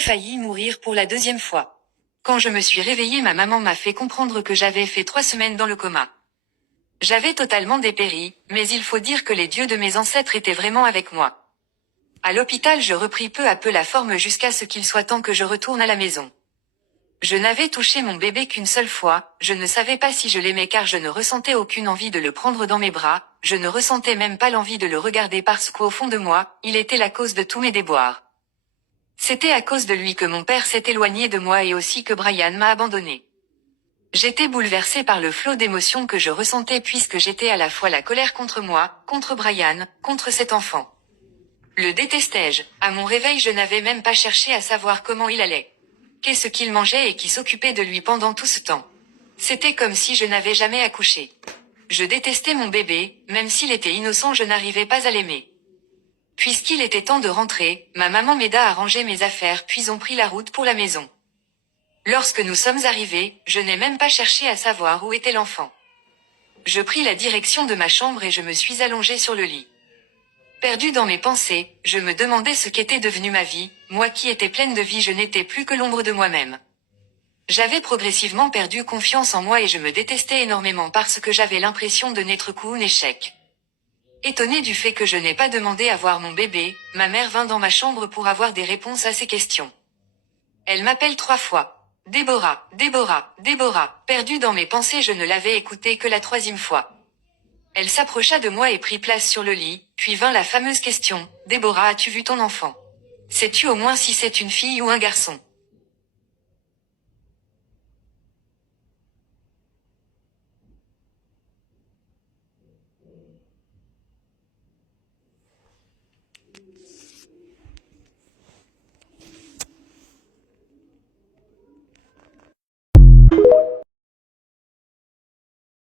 failli mourir pour la deuxième fois. Quand je me suis réveillée, ma maman m'a fait comprendre que j'avais fait 3 semaines dans le coma. J'avais totalement dépéri, mais il faut dire que les dieux de mes ancêtres étaient vraiment avec moi. À l'hôpital, je repris peu à peu la forme jusqu'à ce qu'il soit temps que je retourne à la maison. Je n'avais touché mon bébé qu'une seule fois, je ne savais pas si je l'aimais car je ne ressentais aucune envie de le prendre dans mes bras, je ne ressentais même pas l'envie de le regarder parce qu'au fond de moi, il était la cause de tous mes déboires. C'était à cause de lui que mon père s'est éloigné de moi et aussi que Brian m'a abandonné. J'étais bouleversée par le flot d'émotions que je ressentais puisque j'étais à la fois la colère contre moi, contre Brian, contre cet enfant. Le détestais-je? À mon réveil, je n'avais même pas cherché à savoir comment il allait. Qu'est-ce qu'il mangeait et qui s'occupait de lui pendant tout ce temps. C'était comme si je n'avais jamais accouché. Je détestais mon bébé, même s'il était innocent, je n'arrivais pas à l'aimer. Puisqu'il était temps de rentrer, ma maman m'aida à ranger mes affaires puis on prit la route pour la maison. Lorsque nous sommes arrivés, je n'ai même pas cherché à savoir où était l'enfant. Je pris la direction de ma chambre et je me suis allongée sur le lit. Perdue dans mes pensées, je me demandais ce qu'était devenue ma vie, moi qui étais pleine de vie, je n'étais plus que l'ombre de moi-même. J'avais progressivement perdu confiance en moi et je me détestais énormément parce que j'avais l'impression de n'être qu'un échec. Étonnée du fait que je n'ai pas demandé à voir mon bébé, ma mère vint dans ma chambre pour avoir des réponses à ses questions. Elle m'appelle 3 fois. Déborah, Déborah, Déborah. Perdue dans mes pensées, je ne l'avais écoutée que la 3e fois. Elle s'approcha de moi et prit place sur le lit, puis vint la fameuse question. Déborah, as-tu vu ton enfant? Sais-tu au moins si c'est une fille ou un garçon?